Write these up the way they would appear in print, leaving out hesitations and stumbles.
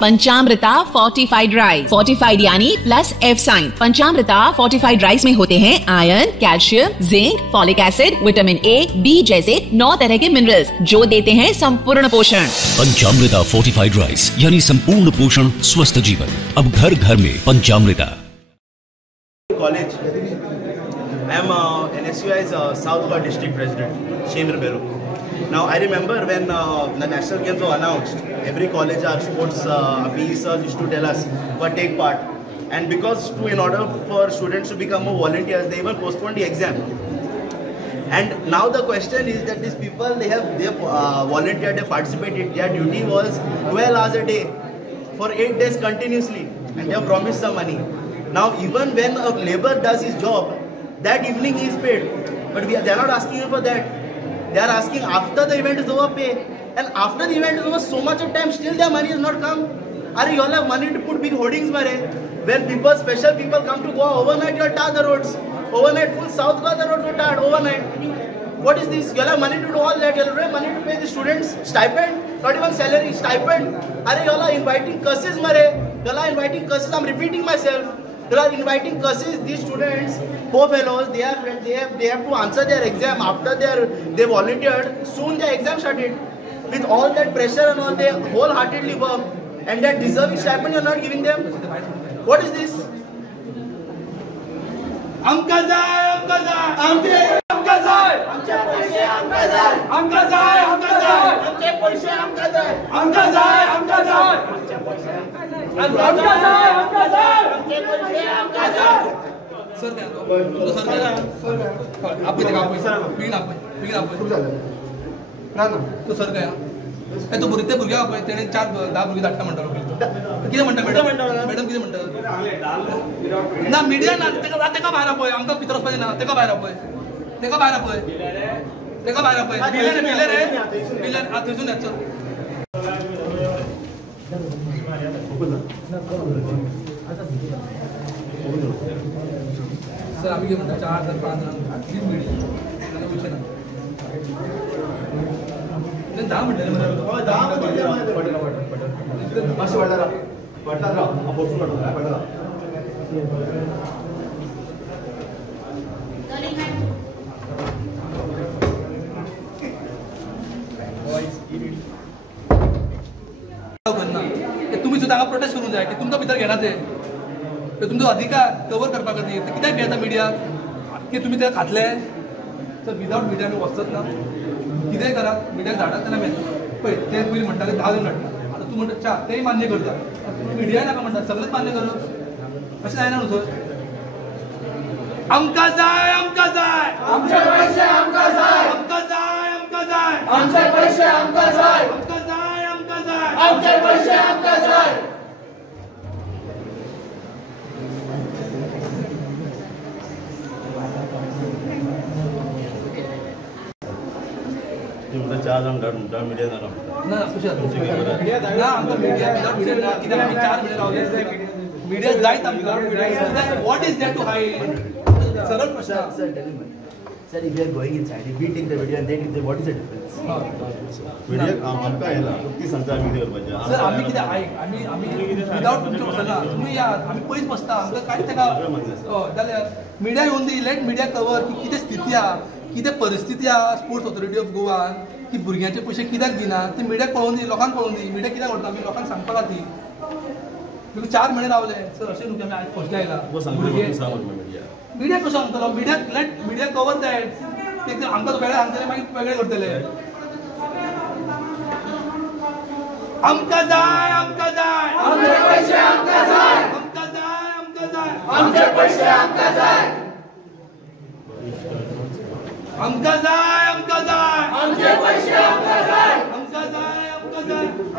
पंचामृता fortified rice. Fortified यानी plus F sign. Panchamrita fortified rice में होते हैं iron, calcium, zinc, folic acid, vitamin A, B जैसे 9 तरह के मिनरल्स जो देते हैं संपूर्ण पोषण। पंचामृता फोर्टिफाइड राइस यानी संपूर्ण पोषण, स्वस्थ जीवन। अब घर घर में पंचामृता। College. I am NSUI's South Goa District President, Shendra Beru. Now I remember when the national games were announced, every college our sports PE sirs used to tell us what take part, and because in order for students to become more volunteers, they even postponed the exam. And now the question is that these people they volunteered, they participated. Their duty was 12 hours a day for 8 days continuously, and they have promised some money. Now even when a labor does his job, that evening he is paid, but they are not asking him for that. They are asking after the event is over pay, and after the event is over so much of time still their money has not come. Are you all have money to put big hoardings mare? When special people come to Goa overnight, you all tar the roads. Overnight full South Goa the roads were tarred overnight. What is this? You all have money to do all that. You all have money to pay the students stipend, not even salary, stipend. Are you all are inviting curses mare? You all are inviting curses. I'm repeating myself. They are inviting curses. These students, poor fellows, they have to answer their exam after they volunteered. Soon their exam started. With all that pressure and all, they wholeheartedly work, and that deserving stipend you are not giving them. What is this? आमका जाय आमचे पैसे आमका जाय आमचे पैसे आमका जाय सर आप तो सर काय तो भुरते भुरग्या तेणे 4-10 भुरगे धाडटा म्हणटालो कितें म्हणटा मॅडम कितें म्हणटा ना मिडिया ना तेका भायर पळय आमकां भितर वचपाचें ना तेका भायर पळय पिलर थंयसून येचो सर आम्ही कितें म्हणटा 4-5 मिडिया विचार 10 मिनटं असं पडला राव बसून पडला तुम्ही सुद्धा प्रोटेस्ट करून जाय की तुमकां भितर घेना ते तुमचो अधिकार कवर करपा खातीर कित्याक भियेता मिडिया की तुमी ते खातले तर विदाउट मिडिया आमी वचत ना कितेंय करात मिडियाक धाडात जाल्यार मेळटा पळय ते पयलीं म्हणटाले 10 जण धाडटा आतां तूं म्हणटा 4 तेय मान्य करता मिडिया नाका म्हणटा सगळेच मान्य कर अशें जायना न्हू सर आमकां जाय आमचे पैसे आमकां जाय आमचे पैसे आमकां जाय आमचे पैसे आमकां जाय मीडिया ना मीडिया जायत what is that to hide सरळ प्रश्न Sir, if we are going inside, if we take the video and they take the, what is the difference? Video, आमका है ना, किती संख्या मीडिया करपाचे? सर, आम्ही किती आम्ही विदाउट तुमच्या बसना, तुम्ही या, आम्ही पयस बसता, आमका काय तेका, जाल्यार मीडिया येवन दी, लेट मीडिया कवर की कितें स्थिती आहा, कितें परिस्थिती आहा स्पोर्ट्स ऑथॉरिटी ऑफ गोवा की भुरग्यांचे पयशे कित्याक दिना, ते मीडियाक पळोवन दी, लोकांक पळोवन दी, मीडिया कित्याक करता, आमी लोकांक सांगपाक खातीर. तुका 4 महिने रावले, सर अशें न्हू की आमी आयज फर्स्ट आयला. मीडिया कसो सांगतलो मीडिया कवर दॅट ते आमकां वेगळे सांगतले मागीर वेगळे करतले आमकां जाय आमचे पैसे आमकां जाय आमचे पैसे आमकां जाय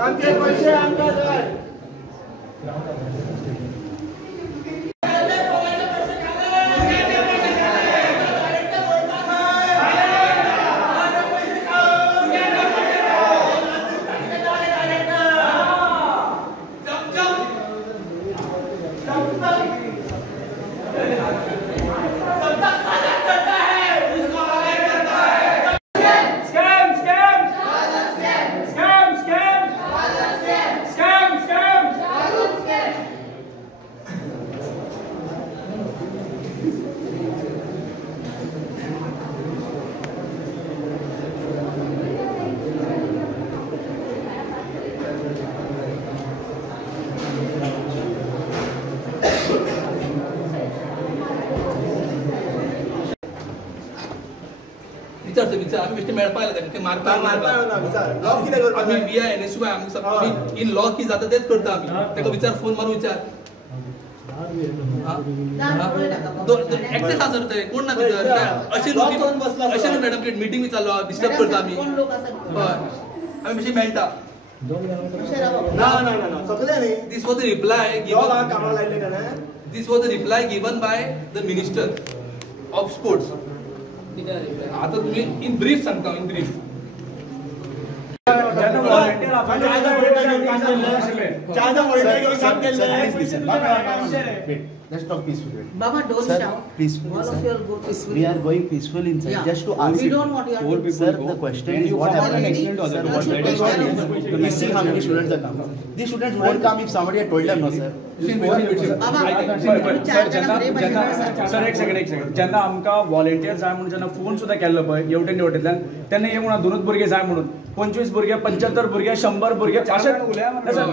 आमचे पैसे आमकां जाय विचार आम्ही बेश्टे मेळपाक आयला तेंका मारपाक आमी वी आर NSY आमी इन लॉ की जाता तेच करता आमी तेका विचार फोन मारून विचार एकटे सासर ते कोण ना भितर अशें न्हू मॅडम मिटींग विचारलो डिस्टर्ब करता आमी हय आमी बेश्टे मेळटा This was the reply given by the Minister of Sports. आता तुम्ही in brief सांगता in brief. Let's talk peacefully. Baba, don't Sir, shout. Peacefully, All sir. of you will go peacefully. We are going peaceful inside. Yeah. Just to ask. We don't want you Four to. people. Sir, the question is what happened. Sir, what happened? We see how many students are coming. These students won't come if somebody had told them, no, sir. Sir एक second जेन्ना आमकां volunteer जाय म्हणून जेन्ना phone सुद्दां केल्लो पळय हेवटेंतल्यान तेन्ना हे म्हणून 2 भुरगे जाय म्हणून 25 भुरगे 75 भुरगे 100 भुरगे अशें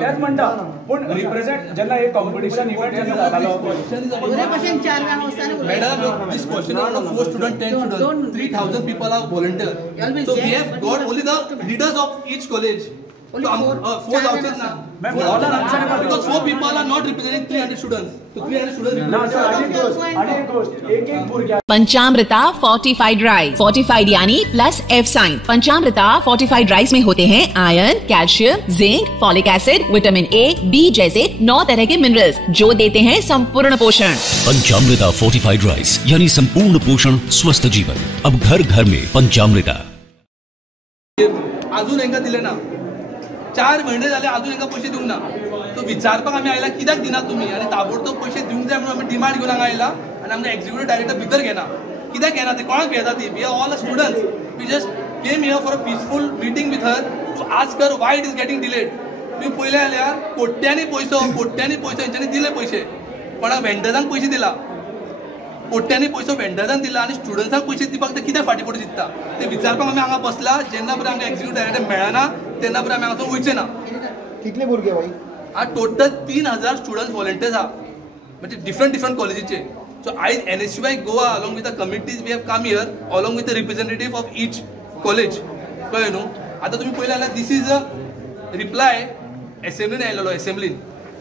तेच म्हणटा पूण रिप्रेझेंट जेन्ना हे कॉम्पिटिशन इव्हेंट जेन्ना जातालो Madam, this question is on 4 students, 10 students, 3,000 people are volunteer. So we have got only the leaders of each college. Only 4 outside now. Because 4 people are not representing 300 students. So 300 students. Panchamrita fortified rice fortified यानी plus F sign. Panchamrita fortified rice में होते हैं iron, calcium, zinc, folic acid, vitamin A, B जैसे 9 तरह के minerals जो देते हैं संपूर्ण पोषण। पंचामृता फोर्टिफाइड राइस यानी संपूर्ण पोषण स्वस्थ जीवन। अब घर घर में पंचामृता। अजून एका दिले ना 4 महिने झाले अजून एका पैसे दिवंक ना तो विचारपाक आमी आयला कित्याक दिना तुम्ही आणि ताबडतोब पैसे दिवंक जाय म्हणून आमी डिमांड घेवन हांगा आयला आणि आमचे एक्झिक्युटिव्ह डायरेक्टर भितर घेना कित्याक घेना ते कोणाक भेटा ती we are all students we just came here for a peaceful meeting with her to ask her why it is getting delayed तुम्ही पयले जाल्यार कोट्यांनी पैसो हेंच्यांनी दिले पैसे कोणाक वेंडर्सांक पैसे दिला कोट्यांनी पैसो वेंडर्सांक दिला आणि स्टुडंट्सांक पैसे दिवपाक ते कित्याक फाटी फुटी दिसता ते विचारपाक आमी हांगा बसला जेन्ना परेन आमकां एक्झिक्युटिव्ह डायरेक्टर मेळना तेन्ना परेन आमी हांगासून वयचे ना कितले भुरगे भाई आज टोटल 3000 स्टुडंट्स व्हॉलंटियर्स आहा म्हणजे डिफरंट कॉलेजीचे सो आयज NSY Goa along with the committees we have come here along with the representative of each college कळ्ळें न्हू आता तुम्ही पळयलें जाल्यार दिस इज अ रिप्लाय असेंब्लीन आयलेलो असेंब्लीन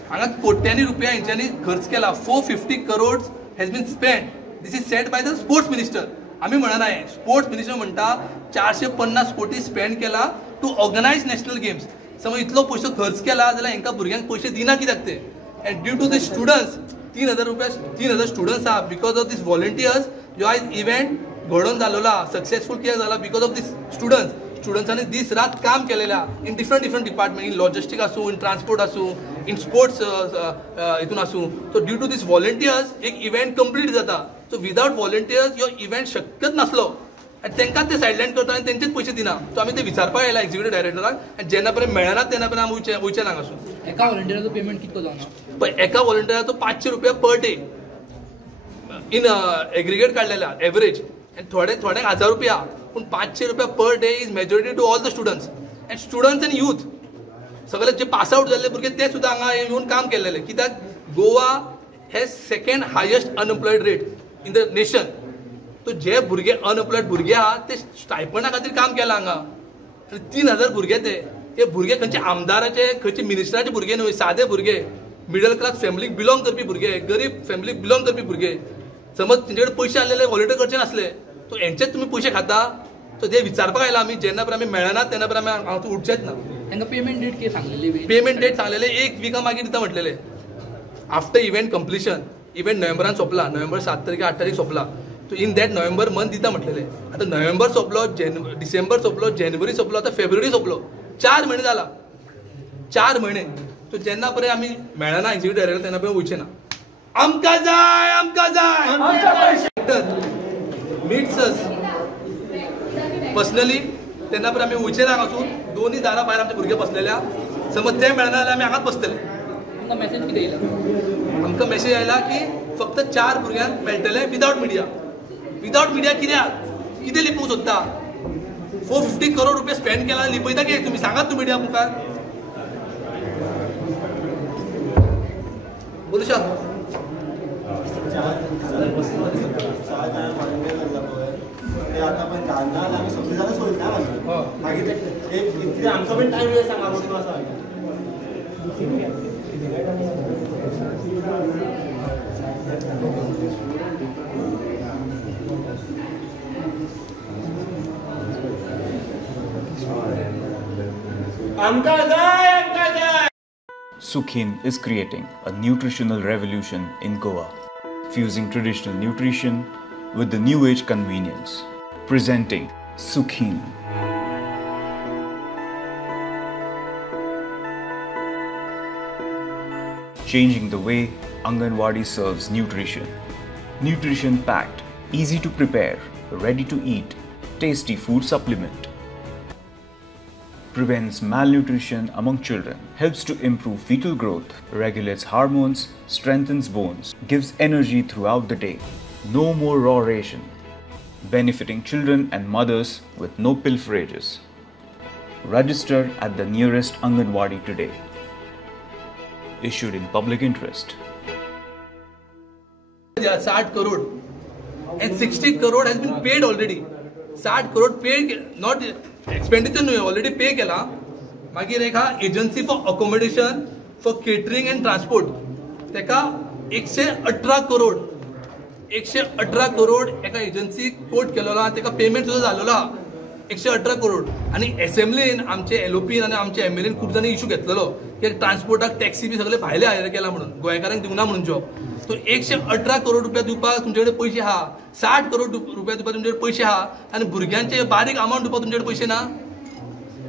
हांगा कोट्यांनी रुपया हेंच्यांनी खर्च केला 450 crores has been spend this is set by the sports minister आमी म्हणना हे स्पोर्ट्स मिनिस्टर म्हणटा 450 कोटी स्पेंड केला टू ऑर्गनायज नॅशनल गेम्स समज इतलो पैसो खर्च केला जाल्यार हेंका भुरग्यांक पैसे दिना कित्याक ते and due to the students 3000 students आहा बिकॉज ऑफ दीस व्हॉलंटियर्स जो आयज इव्हेंट घडोवन जाल्लो आहा सक्सेसफूल कित्याक जाला बिकॉज ऑफ दीस स्टुडंट्सांनी दीस रात काम केलेलें आहा in different department in logistic आसूं इन ट्रान्सपोर्ट आसूं इन स्पोर्ट्स हितून आसूं so due to these volunteers एक इव्हेंट कंप्लीट जाता सो विदाउट व्हॉलंटियर्स हो इव्हेंट शक्यच नासलो आनी तांकां ते सायडलायन करता आनी तेंचेच पयशे दिना सो आमी ते विचारपाक आयला एक्झिक्युटिव्ह डायरेक्टराक आनी जेन्ना पर्यंत मेळना तेन्ना पर्यंत आमी वयचे नांगासून एका व्हॉलंटियराचो पेमेंट कितको जावना पळय एका व्हॉलंटियराचो 500 रुपया पर डे इन एग्रिगेट काडलेला एवरेज आनी थोड्यांक 1000 रुपया पूण 500 रुपया per day is majority to all the students and youth सगळे जे पास आउट जाल्ले भुरगे ते सुद्दां हांगा येवन काम केलेले कित्याक Goa has second highest unemployed rate in the nation तो जे भुरगे अनएम्प्लॉयड भुरगे आहा ते स्टायपंडा खातीर काम केलां हांगा आनी 3000 भुरगे ते भुरगे खंयचे आमदाराचे खंयचे मिनिस्टराचे भुरगे न्हय सादे भुरगे मिडल क्लास फॅमिलीक बिलोंग करपी भुरगे गरीब फॅमिलीक बिलोंग करपी भुरगे समज तेंचे कडेन पयशे आसलेले व्हॉलंटियर करचे नासले तो हेंचेच तुमी पयशे खाता सो ते विचारपाक आयला आमी जेन्ना पर्यंत आमी मेळना तेन्ना पर्यंत आमी हांगासून उठचेच ना तांकां पेमेंट डेट कितें सांगलेली पेमेंट डेट सांगलेले 1 विका मागीर दिता म्हटलेले आफ्टर इव्हेंट कंप्लिशन इव्हेंट नोव्हेंबरान सोंपला नोव्हेंबर 7 तारीख 8 तारीख सोंपला तो इन दॅट नोव्हेंबर मंथ दिता म्हटलेले आता नोव्हेंबर सोंपलो डिसेंबर सोंपलो जानेवारी सोंपलो आता फेब्रुवारी सोंपलो 4 महिने जाला 4 महिने तो जेन्ना पर्यंत आमी मेळना एक्झिक्युटिव्ह डायरेक्टर तेन्ना पर्यंत वयचे ना आमकां जाय मीट्स अस पर्सनली तेन्ना पर्यंत आमी वयचे ना हांगासून दोन्ही दारां भायर आमचे भुरगे बसलेल्या समज ते मेळना जाल्यार आमी हांगाच बसतले तुमकां मेसेज कितें येयला आमकां मेसेज आयला की फक्त 4 भुरग्यांक मेळटले विदाउट मिडिया कित्याक कितें लिपोवंक सोदता 450 करोड रुपया स्पेंड केला लिपयता कितें तुमी सांगात तूं मिडिया मुखार बोलू शकता ते आतां पण जायना जाल्यार आमी सगळीं जाणां सोयता मागीर एक कितें आमचो पण टायम वेस्ट सांगा वचून आसा आमकां जाय आमकां जाय. Sukhin is creating a nutritional revolution in Goa, fusing traditional nutrition with the new age convenience. Presenting Sukhin. Changing the way Anganwadi serves nutrition. Nutrition packed, easy to prepare, ready to eat, tasty food supplement. Prevents malnutrition among children, helps to improve fetal growth, regulates hormones, strengthens bones, gives energy throughout the day. No more raw ration. Benefiting children and mothers with no pilferages. Register at the nearest Anganwadi today. Issued in public interest. 60 crore and 60 crore has been paid already. 60 crore paid, not expenditure न्हू, already pay केला. मागीर एक हा agency for accommodation for catering end transport, तेका 118 करोड एका agency coat केलेला, तेका payment सुद्धा झालेला 118 करोड. आणि असेंब्लीन आमचे एलओपी आणि आमचे एमएलएन खूप जण इश्यू घेतलेलो की ट्रान्सपोर्टाक टॅक्सी बी सगळे भायले हायर केला म्हणून, गोंयकारांक दिवना म्हणून जॉब. तो 118 करोड रुपया दिवपाक तुमचे कडेन पैसे आहा, 60 करोड रुपया दिवपाक तुमचे पैसे आहा, आणि भुरग्यांचे बारीक अमाउंट दिवपाक तुमचे पैसे ना.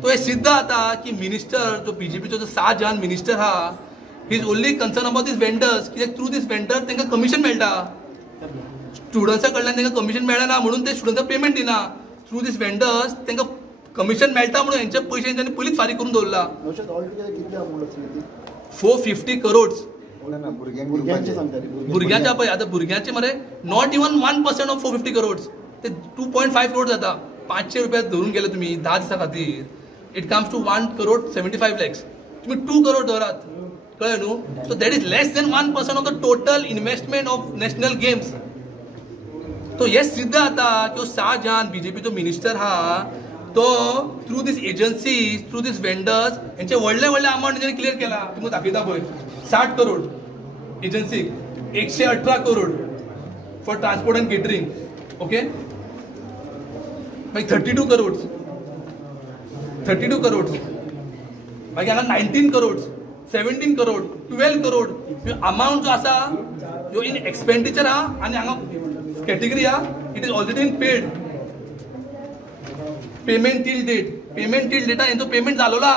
तो हे सिद्ध आता की मिनिस्टर जो बीजेपीचो जो शाहजहान मिनिस्टर हा, he is only concern about this vendors, कित्याक थ्रू दिस वेंडर तांकां कमिशन मेळटा. स्टुडंट्सा कडल्यान तांकां कमिशन मेळना म्हणून ते स्टुडंट्सांक पेमेंट दिना. थ्रू दिस वेंडर्स तांकां कमिशन मेळटा म्हणून हेंचे पयशे तेंच्यांनी पयलींच फारीक करून दवरला. 450 करोड भुरग्यांच्या पळय. आतां भुरग्यांचे मरे नॉट इवन 1% ऑफ 450 करोड, ते 2.5 करोड जाता. 500 रुपया धरून गेले तुम्ही 10 दिसा खातीर, इट कम्स टू 1.75 lakhs. तुम्ही 2 करोड धरात, कळ्ळें न्हू. So that is less than 1% of the total investment of national games. तो हे सिद्ध जाता की शाहजहान बीजेपीचो मिनिस्टर हा, तो थ्रू दीस एजन्सीज, थ्रू दीस वेंडर्स यांचे व्हडले अमाउंट तेणी क्लियर केला. तुमकां दाखयता पळय, 60 करोड एजन्सीक, 118 crore for transport and catering, okay. मागीर 32 करोड मागीर हांगा 19 करोड, 17 करोड, 12 करोड. अमाउंट जो आसा ह्यो इन एक्सपेंडिचर आहा आनी हांगा कॅटेगरी आहा, it is already in paid. Payment till data यांचो पेमेंट झालेला,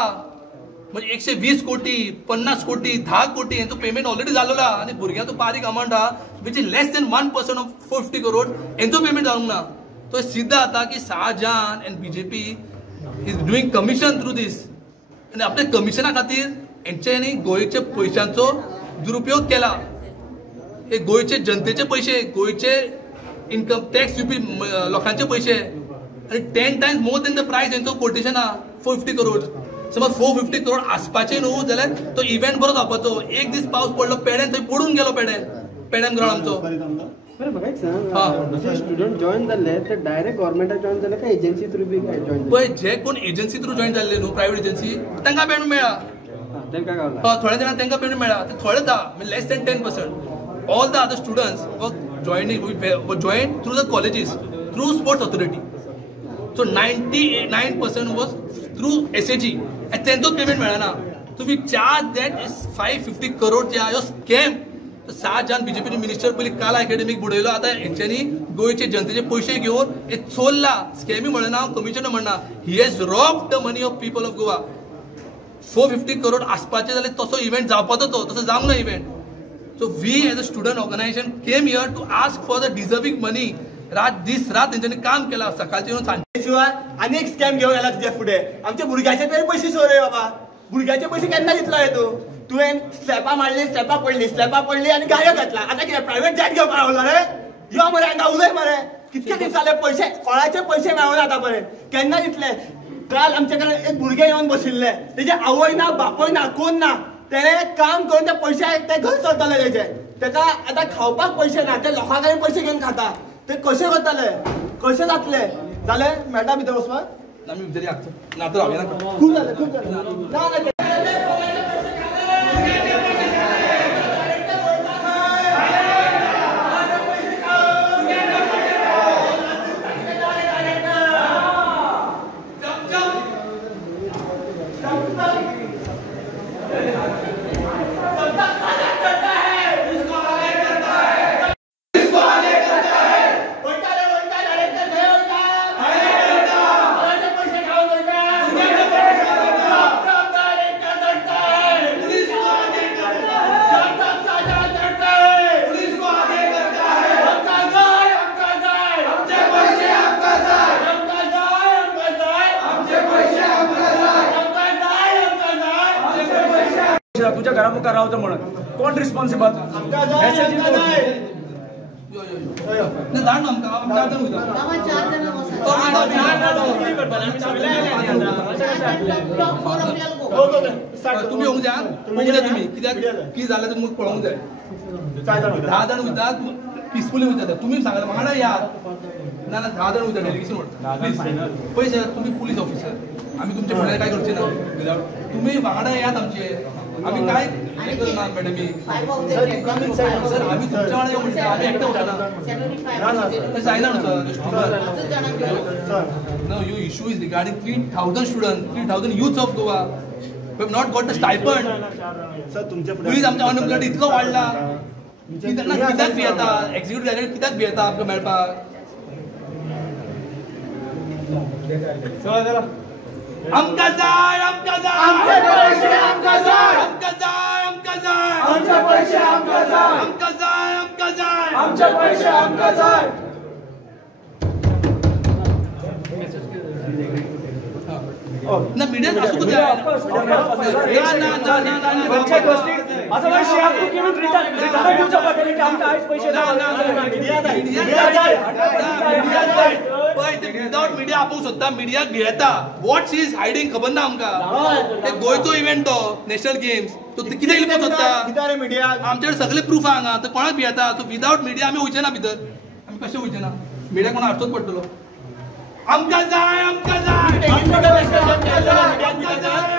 म्हणजे 120 कोटी, 50 कोटी, 10 कोटी यांचो पेमेंट ऑलरेडी झालेला. आणि भुरग्यांचो बारीक अमाउंट हा which is less than 1% of 450 crore यांचो पेमेंट जावंक ना. तो सिद्ध आता की Shahjahan and BJP is doing commission through this. आणि आपल्या कमिशना खातीर यांच्यानी गोंयच्या पैशांचो दुरुपयोग केला. हे गोंयचे जनतेचे पैसे, गोंयचे इन्कम टॅक्स दिवपी लोकांचे पैसे, आणि 10 times more than the price यांचो कोटेशन आहा 450 करोड. समज 450 करोड आसपाचे न्हू जाल्यार तो इव्हेंट बरो जावपाचो. एक दीस पावस पडलो पेड्यान, थंय पडून गेलो पेड्यान ग्राउंड आमचो. म्हाका एक सांग, स्टुडंट जॉइन जाल्ले ते डायरेक्ट गव्हर्मेंटाक जॉइन जाले काय एजन्सी थ्रू बी जॉइन? पळय, जे कोण एजन्सी थ्रू जॉइन जाल्ले न्हू, प्रायव्हेट एजन्सी, तांकां पेमेंट मेळ्ळा. तांकां गावला. थोड्या जाणांक तांकां पेमेंट मेळ्ळा, ते थोडे दा less than 10%. All the other students were joining join through the colleges, through sports authority. So 99% was through SAG, आणि त्यांचोच पेमेंट मेळना. तुम्ही चार्ज दॅट इज 550 करोड जे हा स्कॅम. शाहजहान बीजेपी मिनिस्टर पयलीं काला अकॅडमीक बुडयलो, आता यांच्यानी गोंयचे जनतेचे पैसे घेऊन हे चोरला. स्कॅमी म्हणना, कमिशन म्हणना. He has robbed the money of people of Goa. 450 crore आसपाचे जाल्यार तसो इव्हेंट जावपाचो, तो तसो जावंक ना event. So we as a student organisation came here to ask for the deserving money. दीस रात त्यांच्यानी काम केला, सकाळचे येऊन सांजे शिवाय अनेक स्कॅम घेऊन गेला तुझ्या पुढे. आमच्या भुरग्याचे तरी पैसे सोरे बाबा. भुरग्याचे पैसे केन्ना दितलो हे तू? तुवें स्लॅपा मारली, स्लॅपा पडली आणि गायो घातला. आता कितें प्रायव्हेट जॅट घेवपाक रावला रे? यो मरे हांगा उलय मरे. कितके दीस जाले पैसे, कोणाचे पैसे मेळना आतां पर्यंत. केन्ना दितले? काल आमचे कडेन एक भुरगे येवन बशिल्ले, तेजे आवय ना, बापूय ना, कोण ना. तेणे काम करून ते पैसे ते घर चलताले तेजे. तेका आतां खावपाक पैसे ना, ते लोकां कडेन पैसे घेवन खाता. ते कशे करताले? कशें जातले जाले मेळटा भितर वचपाक आमी भितर हागता ना तर हांवें ना खूब जाले ना तुझ्या घरामुखार रावता म्हणून कोण रिस्पॉन्सिबल धाड आमकां तुमी येवंक जाय तुमी कित्याक कितें जालें तुमकां पळोवंक जाय 10 जाण वयता पिसफुली वयता तुमी सांगता वांगडा या ना 10 जाण वयता डेलिगेशन व्हरता प्लीज पयशे तुमी पुलीस ऑफिसर आमी तुमचे फुडें काय करचे ना विदावट तुमी वांगडा यात आमचे आमी काय हें करना मॅडमी सर आमी तुमच्या वांगडा येवं म्हणटा आमी एकटे वचना तें जायना न्हू sir no you issue is regarding 3000 student 3000 youths of Goa who have not got the stipend sir तुमचे प्लीज आमच्या अनएम्प्लॉयमेंट इतलो वाडला कित्याक भियेता एक्झिक्युटिव्ह डायरेक्टर कित्याक भियेता आमकां मेळपाक आमकां जाय आमकां जाय आमचे पैसे आमकां जाय आमकां जाय आमकां जाय आमचे पैसे आमकां जाय आमकां जाय आमकां जाय आमचे पैसे आमकां जाय ना मीडिया असू कुठे विदाउट मीडिया आपोवंक सोदता मिडियाक भियेता वॉट शी इज हायडिंग खबर ना आमकां ते गोंयचो इव्हेंट तो नॅशनल गेम्स तो कितें लिपोवंक सोदता मिडिया आमचे कडेन सगळे प्रूफ आहा हांगा तर कोणाक भियेता सो विदाउट मिडिया आमी वयचे ना भितर आमी कशें वयचे ना मिडिया कोणाक हाडचोच पडटलो आमकां जाय आमकां जाय आमकां जाय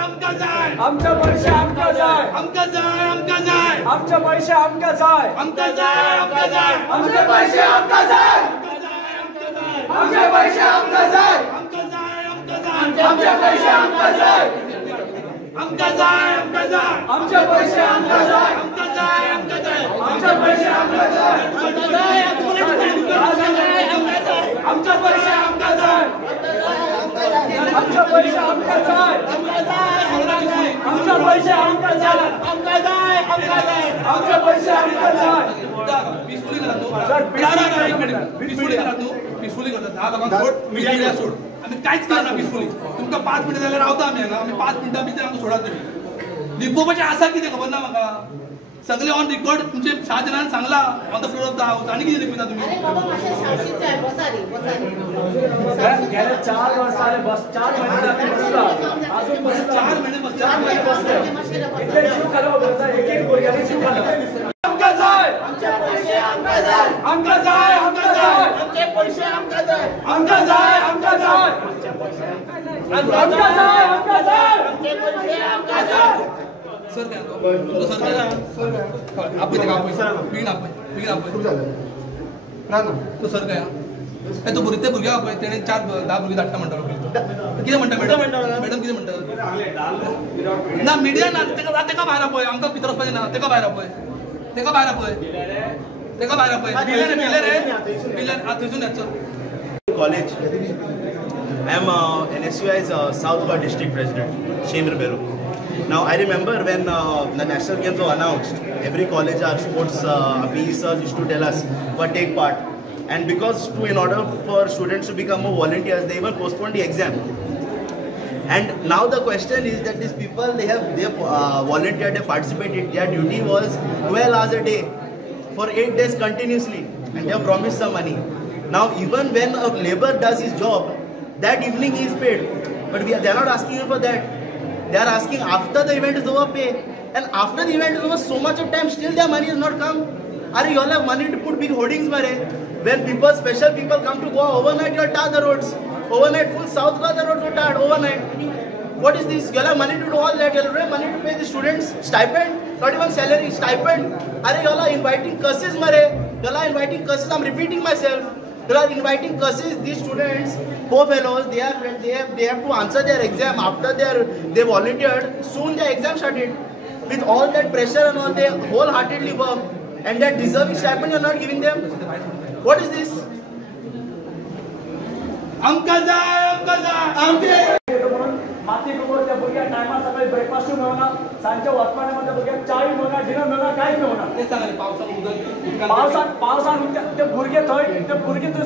आमकां जाय आमचे पैसे आमकां जाय आमकां जाय आमकां जाय आमचे पैसे आमकां जाय आमकां जाय आमकां जाय आमचे पैसे आमकां जाय आमचे पैसे आमकां जाय आमकां जाय आमकां जाय आमचे पैसे आमकां जाय आमकां जाय आमकां जाय आमचे पैसे आमकां जाय आमकां जाय आमकां जाय आमचे पैसे आमकां जाय आमकां जाय आमचे पैसे आमकां जाय आमचे पैसे आमकां जाय आमचे पैसे आमकां जाय आमकां जाय आमकां जाय आमचे पैसे आमकां जाय पीसफुली करा तू पीसफुली करा तू पीसफुली करता 10 लोकांक सोड मिडिया सोड आमी कांयच करना पीसफुली तुमकां 5 मिनिटां जाल्यार रावता आमी हांगा आमी 5 मिनिटां भितर आमकां सोडा तुमी लिपोवपाचें आसा कितें खबर ना म्हाका सगळे ऑन रिकॉर्ड तुमचे 6 जणांनी सांगला on the floor of the house आणि किती लिखता तुम्ही गेले 4 वर्ष झाले बस 4 महिने बसला अजून बसला 4 महिने बसला इतके जीव खालो बोलता एक गोळ्याने जीव खालो आमका जाय आमचे पैसे आमका जाय आमका जाय आमका जाय आमचे पैसे आमका जाय आमका जाय आमका जाय आमका जाय आमका जाय आमचे पैसे आमका जाय सर काय सर आपण ते आपण सर पिन आपण खूप झालं ना तो सर काय तो बुरीते बुरगे आपण त्याने 4-10 बुरगे धाडटा म्हणटा किती म्हणता मॅडम किती म्हणता ना मीडिया ना तेका भायर पळय आमकां भितर वचपाचें ना तेका भायर पळय तेका भायर पळय पिलर थंयसून येचो college I am NSUI's South Goa district president, Shemir Beru. Now I remember when the national games were announced, every college our sports PE used to tell us what take part, and because in order for students to become more volunteers, they even postponed the exam. And now the question is that these people they volunteered, they participated. Their duty was 12 hours a day for 8 days continuously, and they have promised some money. Now even when a labor does his job, that evening he is paid, but they are not asking him for that. They are asking after the event is over pay, and after the event is over so much of time still their money has not come. Are you all have money to put big hoardings mare? When people, special people come to Goa overnight, you'll tar the roads. Overnight, full South Goa, the roads were tarred overnight. What is this? You'll have money to do all that. You'll have money to pay the students stipend, not even salary, stipend. Are you all are inviting curses, Mare? You all are inviting curses. I'm repeating myself. You are inviting curses. These students, poor fellows, they have to answer their exam after they volunteered. Soon their exam started. With all that pressure and all, they wholeheartedly work, and that deserving stipend you're not giving them. What is this? माती गोबर त्या भुरग्या टायमार सकाळी breakfast मेळना सांजच्या वचपाण्यामध्ये भुरग्याक चाय मेळना dinner मेळना कांयच मेळना ते सांगले पावसान ते भुरगे थंय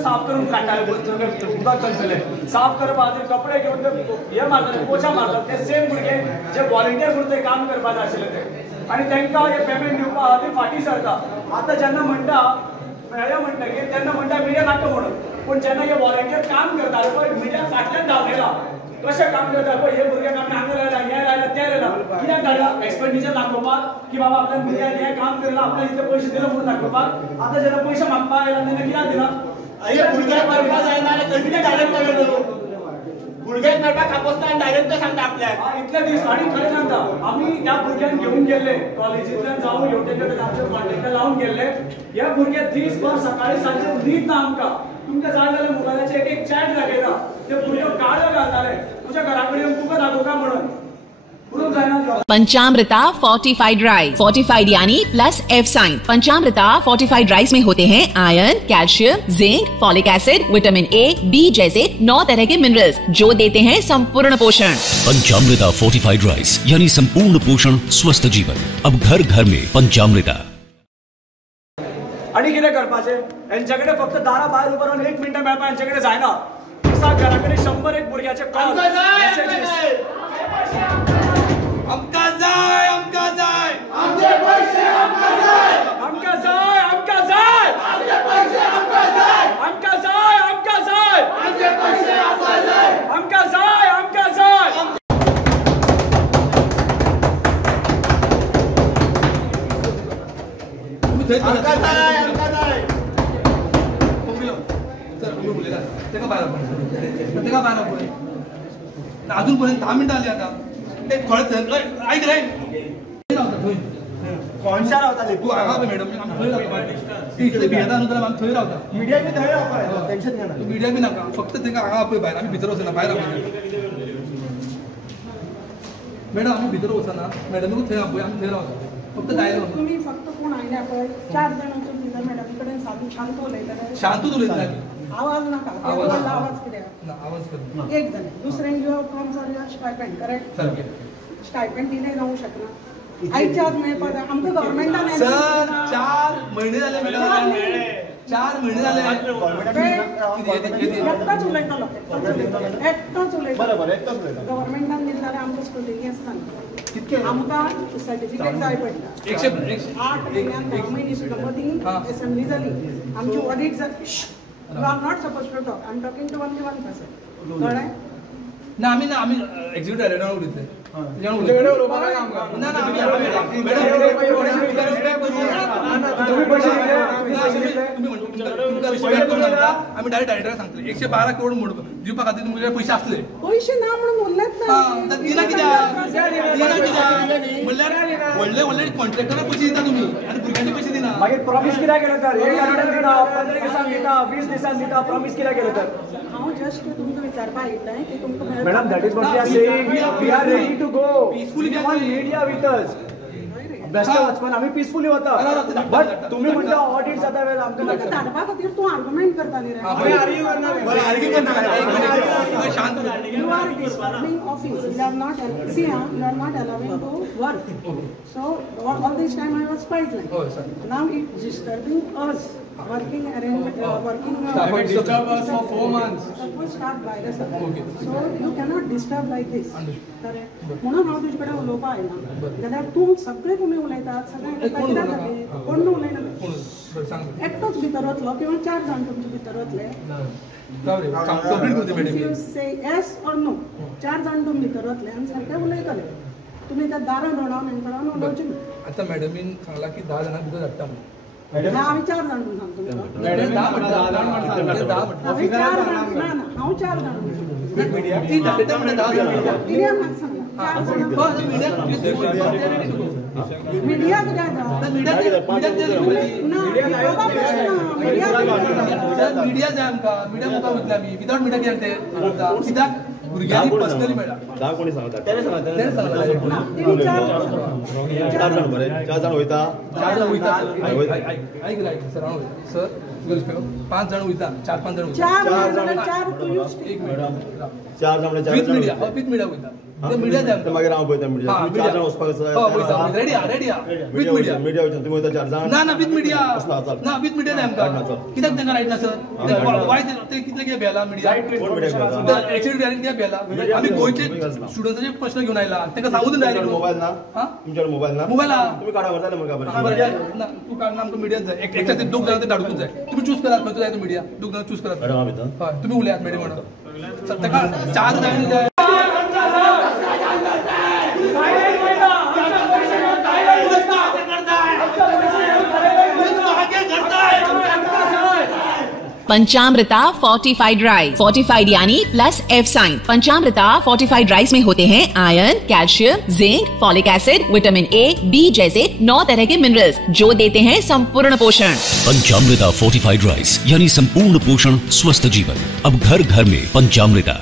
साफ करून काडटाले उदक थंयसले साफ करपा खातीर कपडे घेवन ते हे मारताले पोछा मारतात ते सेम भुरगे जे व्हॉलंटियर करून ते काम करपाचे आशिल्ले ते आनी तांकां हे पेमेंट दिवपा खातीर फाटीं सरता आतां जेन्ना म्हणटा हे म्हणटकीर तेन्ना म्हणटा मिडिया नाका म्हणून पूण जेन्ना हे व्हॉलंटियर काम करताले पळय मिडिया फाटल्यान धांवलेला कशें काम करता पळय हे भुरग्यांक आमी हांगा लायला हे लायला ते लायला कित्याक धाडला एक्सपेंडिचर दाखोवपाक की बाबा आपल्या भुरग्यान हे काम केलें आपल्याक इतले पयशे दिले म्हणून दाखोवपाक आतां जेन्ना पयशे मागपाक आयला तेन्ना कित्याक दिना हे भुरग्यांक करपाक जायना कित्याक डायरेक्ट केलो भुरग्यांक मेळपाक खापसता डायरेक्ट ते सांगता आपल्याक इतले दीस आनी खरें सांगता आमी त्या भुरग्यांक घेवन गेल्ले कॉलेजींतल्यान जावं हेवटेन आमचे कॉन्टेक्टार लावन गेल्ले हे भुरगे दीसभर सकाळी सांजे न्हीद ना आमकां तुमकां जाय जाल्यार मोबायलाचेर एक चॅट दाखयता ते भुरगे काळो घालताले तुझ्या घरा कडेन येवन तुका दाखोवका म्हणून पंचामृता फोर्टिफाइड राइस फोर्टिफाइड यानी plus F sign. Panchamrita fortified rice में होते हैं iron, calcium, zinc, folic acid, vitamin A, B जैसे 9 तरह के मिनरल्स जो देते हैं संपूर्ण पोषण। पंचामृता फोर्टिफाइड राइस यानी संपूर्ण पोषण स्वस्थ जीवन। अब घर घर में पंचामृता। आणि कितें करपाचें यांच्याकडे फक्त दारा भायर उबो रावन 1 मिनिट मेळपा यांच्याकडे जायना दिसाक घराकडे 101 भुरग्याचे कॉल आमकां जाय आमकां जाय आमचे पैसे आमकां जाय आमकां जाय आमकां जाय आमचे पैसे आमकां जाय आमकां जाय आमकां जाय आमचे पैसे आमकां जाय आमकां जाय आमकां जाय आमकां जाय आमकां जाय तेका बारा पळय अजून पर्यंत 10 मिनिटं आली आता ते थोडे ऐक रे कोणशा रावताले तू हांगा मॅडम आमी थंय रावता ती इकडे भियेता न्हू जाल्यार आमी थंय रावता मिडिया बी थंय रावता टेन्शन घेना तू मिडिया बी नाका फक्त तेंका हांगा पळय भायर आमी भितर वचना भायर रावता मॅडम आमी भितर वचना मॅडम थंय पळय आमी थंय रावता फक्त डायलॉग तुम्ही फक्त कोण आयल्या पळय 4 जणांचो दिला मॅडम कडेन साधू शांत उलयताले शांतूच उलयता आवाज नाका आवाज कित्याक ना आवाज कर एक जालें दुसऱ्यांक जो फ्रॉम सर स्टायपेंड करेक्ट सारकें स्टायपेंड दिले जावंक शकना आयच्या आज मेळपा जाय आमकां गव्हर्मेंटान सर 4 महिने जाले मॅडम 4 महिने जाले एकटाच उलयतालो एकटाच उलयतालो बरोबर एकटाच उलयता गव्हर्मेंटान दिले जाल्यार आमकां स्कुलिंग आसता कितके आमकां सर्टिफिकेट जाय पडटा 8 म्हयन्यान 10 म्हयने सुद्दां मदीं असेंब्ली जाली आमची ऑडिट जाली You are not supposed to talk. I am talking to only one person. कळ्ळें? ना आमी एक्झिक्युटिव्ह डायरेक्टर उलयतले तुमच्याकडे उलोवपाक काय आमकां ना ना आमी आमी डायरेक्ट डायरेक्टर सांगतले 112 करोड म्हणून दिवपा खातीर तुमचे पैसे आसले पैसे ना म्हणून उरलेच ना दिना कित्याक म्हणल्यार व्हडले कॉन्ट्रॅक्टराक पैसे दिता तुमी आनी भुरग्यांचे पैसे दिना मागीर प्रॉमिस कित्याक केलें तर 1 आठवड्यान दिता 15 दिसांक दिता 20 दिसांक दिता प्रॉमिस कित्याक केलें तर हांव जस्ट तुमकां विचारपाक आयिल्लें की तुमकां madam that is what we are saying we are ready to go peacefully one media with us best वचपान आमी पीसफुली वता बट तुमी म्हणटा ऑडिट जाता वेळेला आमकां धाडपा खातीर तूं आर्ग्युमेंट करता न्ही रे शांत you are disturbing office you are not see you are not allowing to work so all this time I was quite like now it disturbing us working arrangement working disturb us for 4 months suppose start virus so you cannot disturb like this म्हणून हांव तुजे कडेन उलोवपा आयला जाल्यार तूं सगळे तुमी उलयतात सगळे कित्याक खातीर कोण उलयना एकटोच भितर वतलो किंवा 4 जाण तुमचे भितर वतले you say yes or no 4 जाण तुमी भितर वतले आनी सारके उलयतले तुमी त्या दारां दोडावन हेंकडावन उलोवचें आतां मॅडमीन सांगला की 10 जाणां भितर धाडटा आम्ही 4 जण म्हणून सांगतो आम्ही 4 जण हांव 4 जण मीडिया मिडिया जाय आमकां मिडिया मुखार वयतले आमी विदाउट मिडिया कित्याक ते कित्याक भुरग्यांनी पर्सनली मेळटा कोणी सांगता तेणे सांगता 4 जण बरे 4 जण वयता 4 जण वयता ऐक सर हांव सर 5 जण वयता 4-5 जण वयता 4 जण विथ मिडिया वयता मिडिया जाय मागीर हांव पळयता मिडिया 4 जण वचपाक रेडी विथ मिडिया मिडिया वयता तुमी वयता 4 जण ना विथ मिडिया ना विथ मिडिया जाय आमकां कित्याक तांकां रायट ना सर वायट ते कितले कितें भेला मिडिया एक्चुअली रियलिटी कित्याक भेला आमी गोंयचे स्टुडंट्साचे प्रश्न घेवन आयला तांकां सांगू दी डायरेक्ट मोबायल ना तुमच्याकडे मोबायल ना तुम्ही काडा वरताले म्हाका ना तू काडना आमकां मिडियाच जाय एकट्या ते 2 जण ते धाडूंक जाय तुम्ही चूज करात खंयचो जाय तो मिडिया 2 जण चूज करात मॅडम भितर हय तुम्ही उलयात मॅडम म्हणून ताका 4 जण जाय पंचामृता फोर्टिफाइड राइस, फोर्टिफाइड यानी plus F sign. Panchamrita fortified rice में होते हैं iron, calcium, zinc, folic acid, vitamin A, B जैसे 9 तरह के मिनरल्स जो देते हैं संपूर्ण पोषण। पंचामृता फोर्टिफाइड राइस यानी संपूर्ण पोषण स्वस्थ जीवन। अब घर घर में पंचामृता।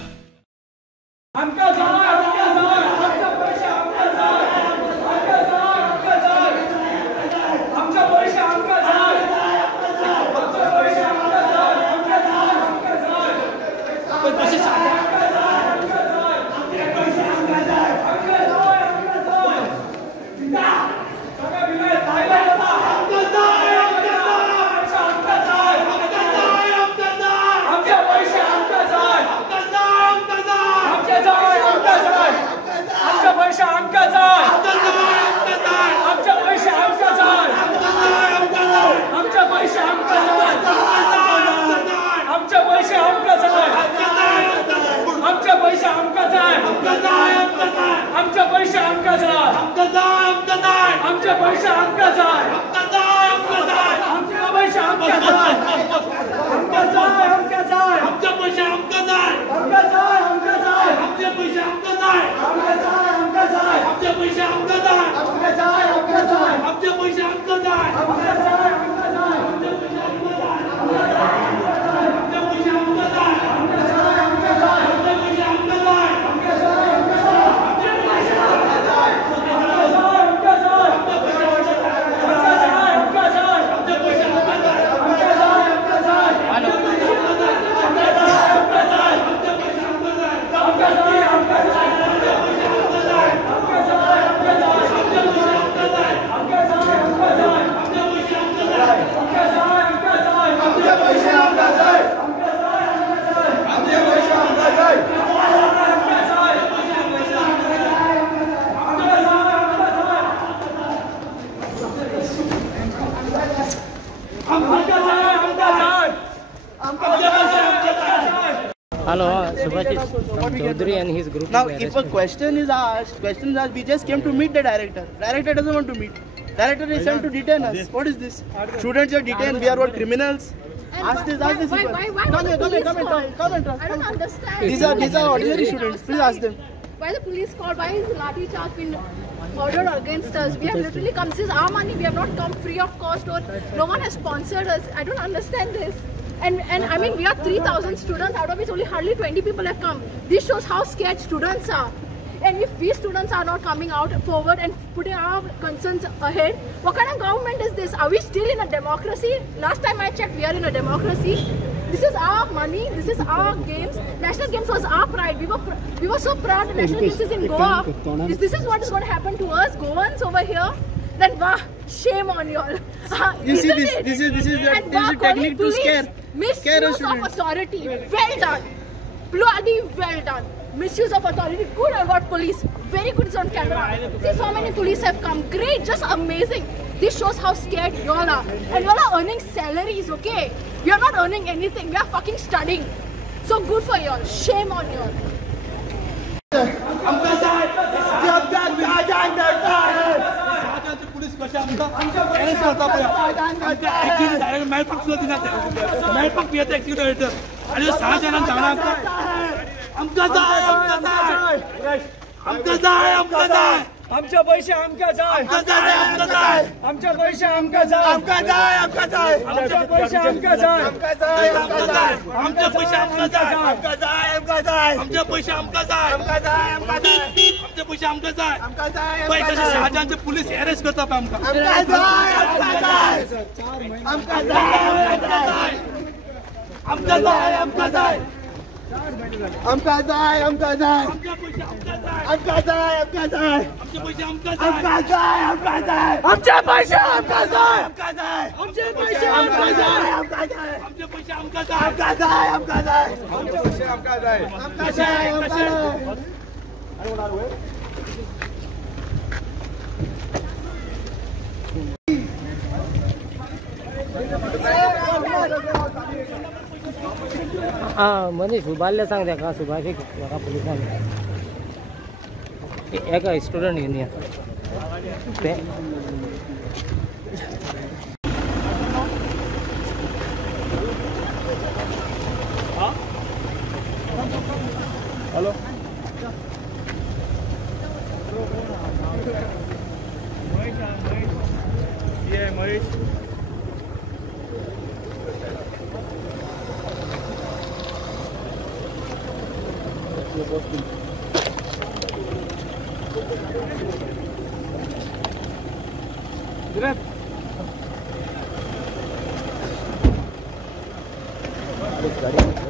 Hello, Subhashis Chaudhary and his group. Now, if a question is asked, we just came to meet the director. Director doesn't want to meet. Director is sent to detain us. What is this? Students are detained. We are what, criminals? Ask this. Why come and talk. I don't understand. These are ordinary students. Please ask them. Why the police called? Why is Lathi charge been ordered against us? We have literally come. This is our money. We have not come free of cost, or no one has sponsored us. I don't understand this. And I mean, we are 3,000 students, out of which only hardly 20 people have come. This shows how scared students are. And if we students are not coming out forward and putting our concerns ahead, what kind of government is this? Are we still in a democracy? Last time I checked, we are in a democracy. This is our money, this is our games. National Games was our pride. We were so proud the National Games is in Goa. If this is what is going to happen to us, Goans over here, then shame on you all. You see this is a technique to scare misuse of authority. Well done. Bloody well done. Misuse of authority. Good about police. Very good, it's on camera. See so many police have come. Great, just amazing. This shows how scared you all are. And you all are earning salaries, okay? We are not earning anything. We are fucking studying. So good for you all. Shame on you all. Police कशा arrest करता actually direct मेळपाक सुद्दां दिनात मेळपाक पियेता executive editor आनी 6 जाणांक सांगना आमकां जाय आमकां जाय आमकां जाय आमचे पैसे आमकां जाय आमकां जाय आमकां जाय आमचे पैसे आमकां जाय आमकां जाय आमकां जाय आमचे पैसे आमकां जाय आमकां जाय आमकां जाय आमचे पैसे आमकां जाय आमकां जाय आमकां जाय आमचे पैसे आमकां जाय आमकां जाय आमकां जाय आमचे पैसे आमकां जाय आमकां जाय पळय कशे 6 जाणांचे पुलीस अरेस्ट करता पळय आमकां आमकां जाय आमकां जाय आमकां जाय आमकां जाय आमकां जाय आमकां जाय आमकां जाय आमकां जाय आमकां जाय आमचे पैसे आमकां जाय आमकां जाय आमचे पैसे आमकां जाय आमकां जाय आमचे पैसे आमकां जाय आमकां जाय आमचे पैसे आमकां जाय आमकां जाय आमकां जाय आमचे पैसे आमकां जाय आमकां जाय आमकां जाय मनीष उबारले सांग तेका सुभाषीक तेका पुलिसांनी एका स्टुडंट घेवन या ते हॅलो महेश गाड़ी